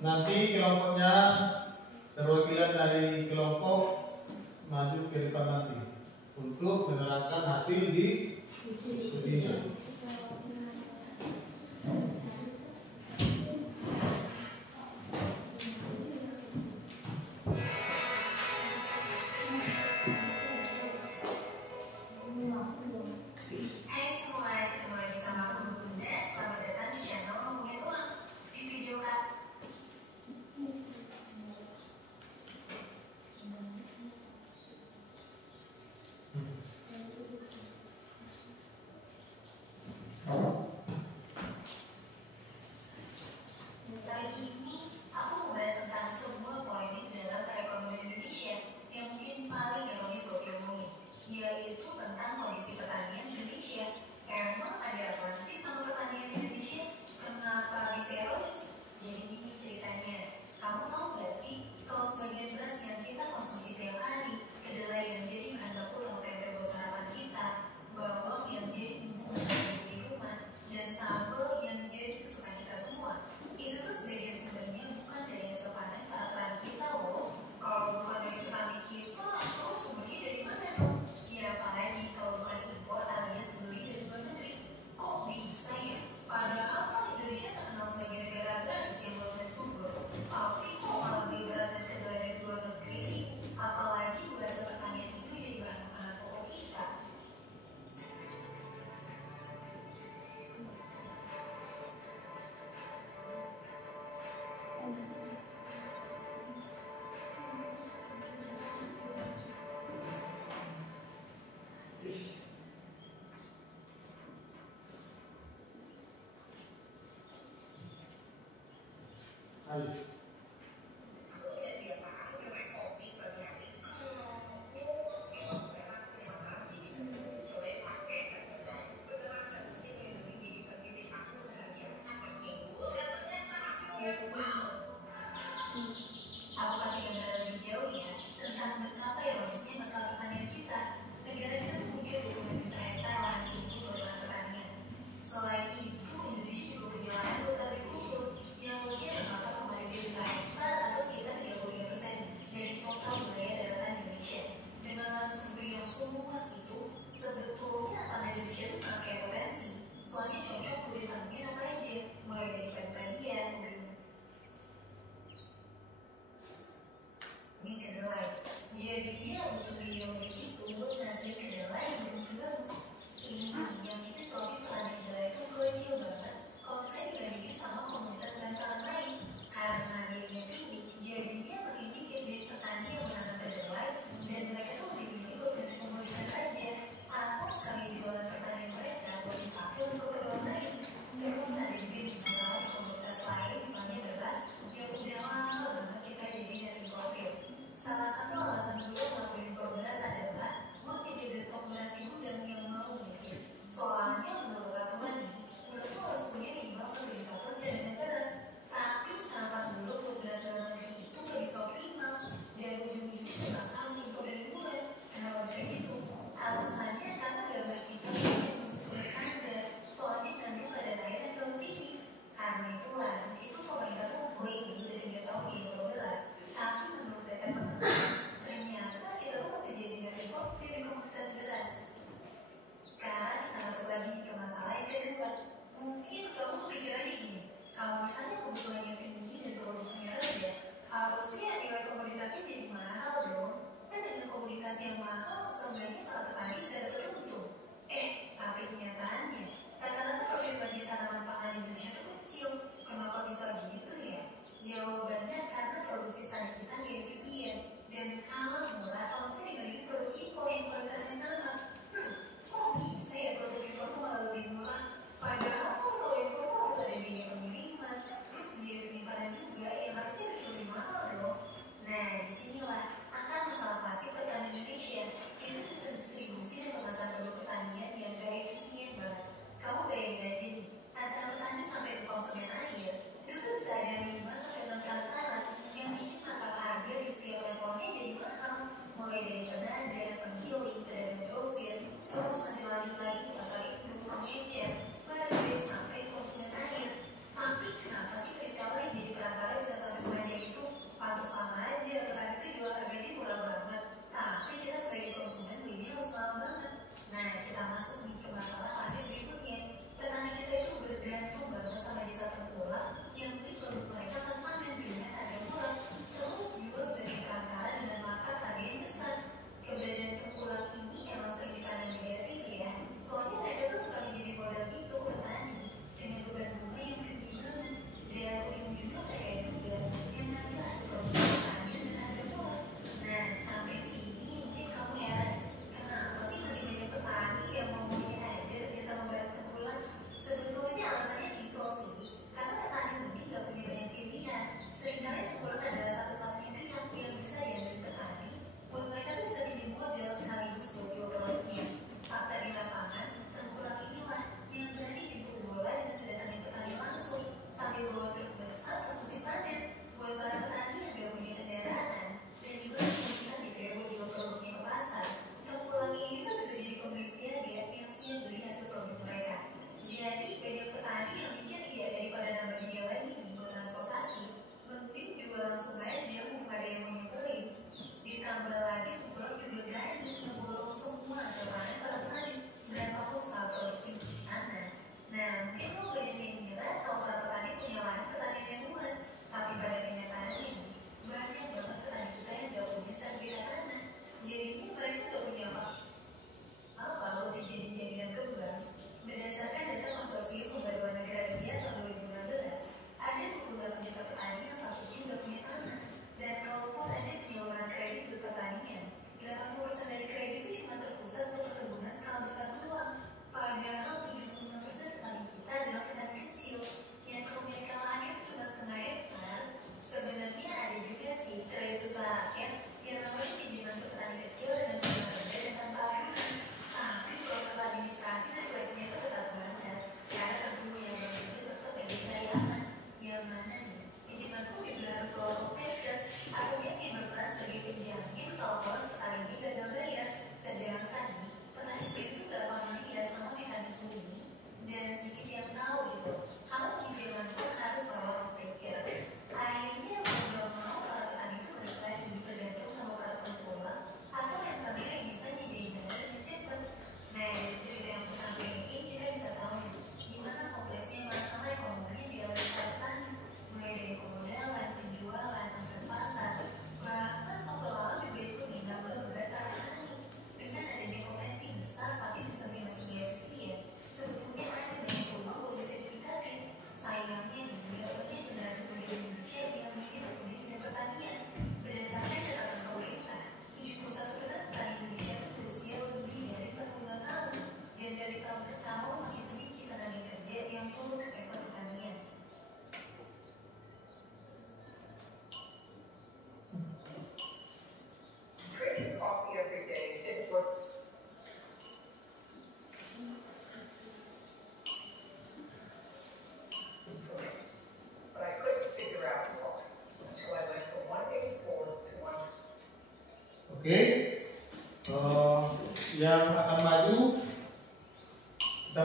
Nanti kelompoknya perwakilan dari kelompok maju ke depan nanti untuk menerangkan hasil diskusinya. Habis. Aku kasih gambaran lebih jauh ya tentang betapa ironisnya masalah pertanian kita. Negara kita punya 20 juta hektar lahan subur buat lahan pertanian. Selain itu, Indonesia juga punya lahan buat agrikultur yang luasnya terdapat 5.000 juta hektar atau sekitar 33% dari total wilayah daratan Indonesia. Dengan lahan subur yang seluas itu, sebetulnya tanah Indonesia itu sangat kaya potensi. Soalnya cocok buat ditanamin apa aja, mulai dari pertanian, ini kedelai, Soalnya menurut aturan nih, mulut tuh harus punya minimal 1 juta kerja dengan keras. Tapi sampah mulut 12 dalam negeri itu gak bisa optimal. Dan ujung-ujungnya terpaksa harus impor dari luar. Kenapa bisa gitu? Alasannya karena gambar kita belum sesuai standar. Soalnya kandung ada air yang terlalu tinggi. Karena itulah, meskipun pemerintah tuh boleh dari 3 tahun di 12, tapi menurut data kementerian, ternyata kita tuh masih jadi negara impor dari komoditas beras. Sekarang kita masuk lagi ke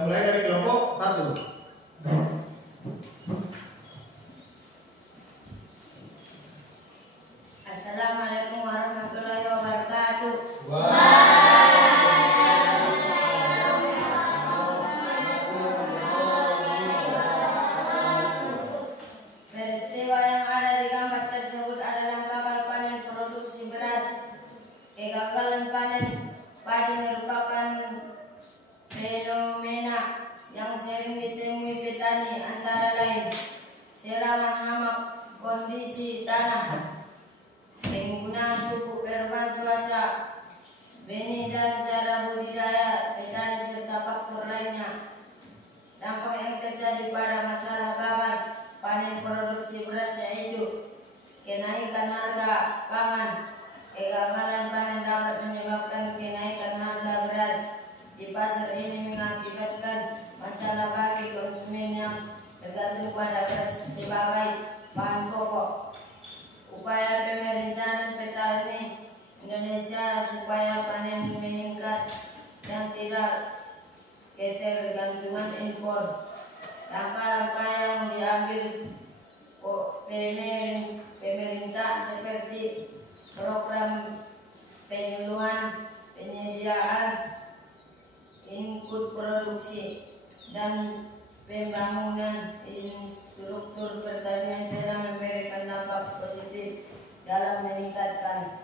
mulai dari kelompok 1. Assalamualaikum warahmatullahi wabarakatuh. Peristiwa yang ada di gambar tersebut adalah gagal panen produksi beras. Kegagalan panen padi merupakan fenomena yang sering ditemui petani, antara lain serangan hama, kondisi tanah, penggunaan pupuk perubahan cuaca, benih dan cara budidaya petani, serta faktor lainnya. Dampak yang terjadi pada masalah gagal panen produksi beras yaitu kenaikan harga pangan. Kegagalan panen dapat menyebabkan kenaikan harga beras di pasar. Ini mengakibatkan masalah bagi konsumen yang tergantung pada beras sebagai bahan pokok. Upaya pemerintah dan petani Indonesia supaya panen meningkat dan tidak ketergantungan impor. Langkah-langkah yang diambil pemerintah seperti program penyuluhan, penyediaan input produksi, dan pembangunan infrastruktur pertanian telah memberikan dampak positif dalam meningkatkan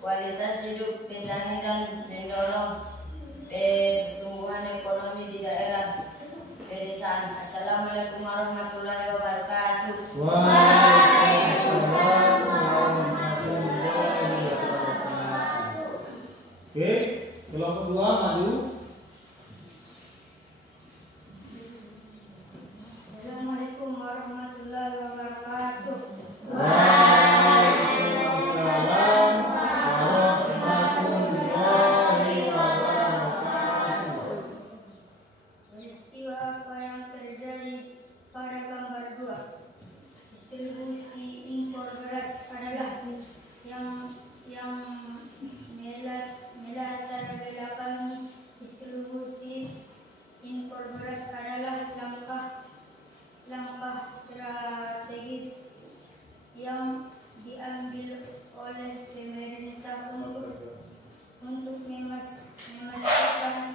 kualitas hidup petani dan mendorong pertumbuhan ekonomi di daerah pedesaan. Assalamualaikum warahmatullahi wabarakatuh. Waalaikumsalam warahmatullahi wabarakatuh. Oke, kelompok 2 maju. Assalamualaikum warahmatullahi wabarakatuh. Waalaikumsalam warahmatullahi wabarakatuh. Peristiwa apa yang terjadi pada gambar 2? Distribusi impor beras adalah yang melatar belakangi distribusi impor beras adalah langkah strategis yang diambil oleh pemerintah untuk memastikan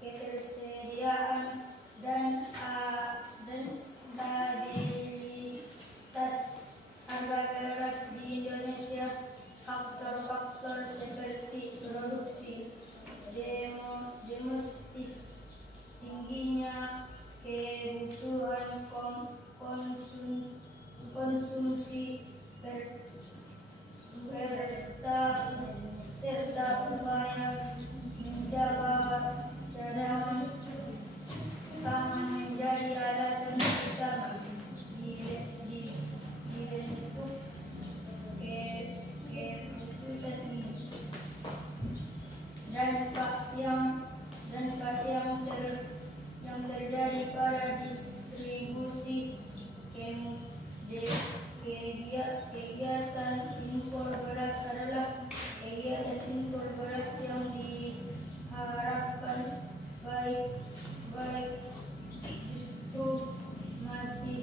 ketersediaan dan stabilitas harga beras di Indonesia. Faktor-faktor seperti produksi domestik, tingginya kebutuhan konsumsi serta upaya menjaga cadangan pangan menjadi alasan utama dibentuk keputusan ini. Dampak yang terjadi pada distribusi kegiatan impor beras adalah kegiatan impor beras yang diharapkan baik justru masih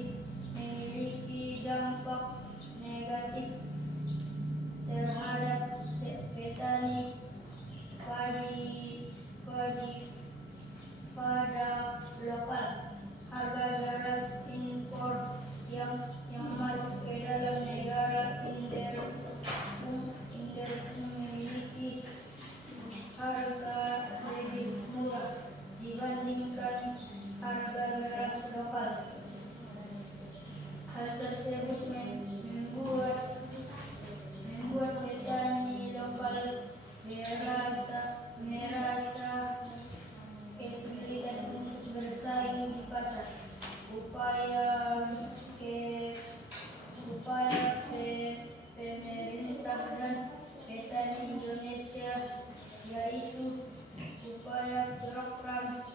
memiliki dampak negatif terhadap petani pada lokal. Harga beras impor yang masuk ke dalam negara memiliki harga lebih murah dibandingkan harga beras lokal. Hal tersebut membuat petani lokal merasa kesulitan untuk bersaing di pasar. Upaya pemerintah dan petani Indonesia yaitu upaya program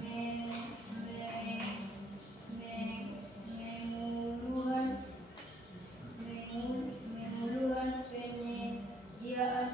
memuluhan penyediaan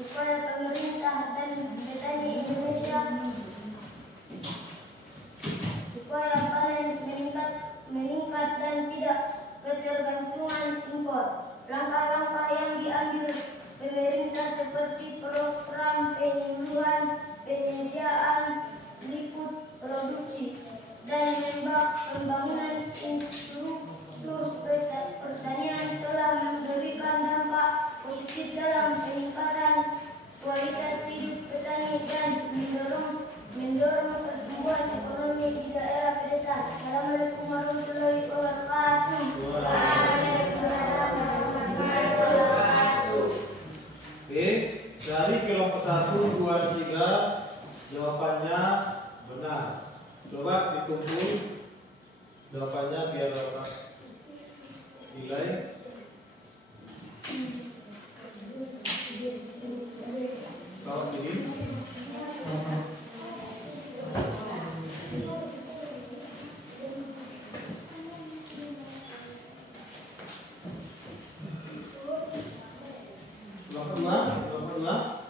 supaya pemerintah dan petani Indonesia supaya panen meningkat dan tidak ketergantungan impor. Langkah-langkah yang diambil pemerintah seperti program penyediaan liput produksi dan pembangunan infrastruktur pertanian telah memberikan dampak positif dalam peningkatan kualitas hidup petani dan mendorong pertumbuhan ekonomi di daerah pedesaan. Assalamualaikum warahmatullahi wabarakatuh. Waalaikumsalam warahmatullahi wabarakatuh. Oke, dari kelompok 1, 2, 3 jawabannya benar. Coba dikumpul jawabannya biar dapat nilai. Kalau ini kelompok 2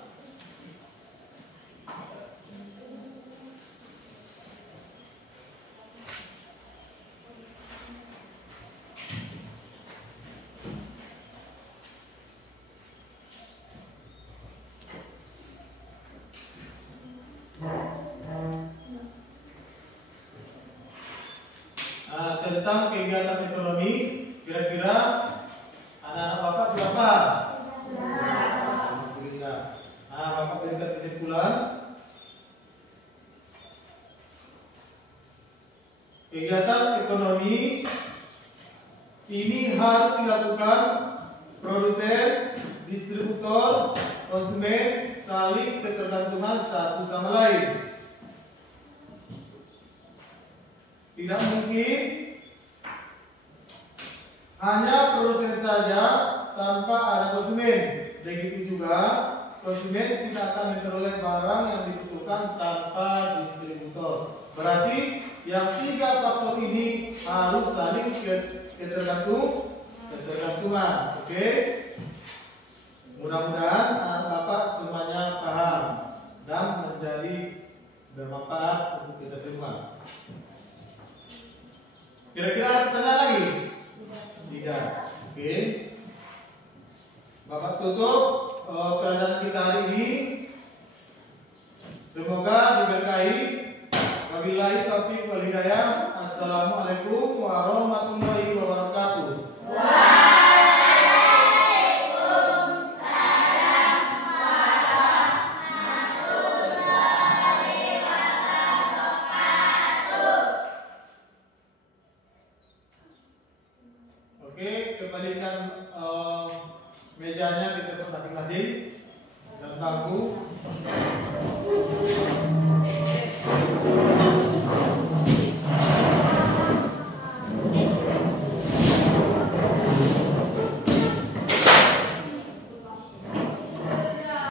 tentang kegiatan ekonomi, kira-kira anak-anak Bapak siapa? Bapak berikan kesimpulan. Kegiatan ekonomi ini harus dilakukan produsen, distributor, konsumen saling ketergantungan satu sama lain. Tidak mungkin hanya produsen saja tanpa ada konsumen. Begitu juga konsumen tidak akan memperoleh barang yang dibutuhkan tanpa distributor. Berarti yang 3 faktor ini harus saling ketergantungan. Oke? Mudah-mudahan anak Bapak semuanya paham dan menjadi bermanfaat untuk kita semua. Kira-kira ada pertanyaan lagi? Tidak. Oke. Bapak tutup pelajaran kita hari ini. Semoga diberkahi. Wabillahi taufiq wal hidayah. Assalamualaikum warahmatullahi wabarakatuh. Oke, kembalikan mejanya di tempat masing-masing dan bangku.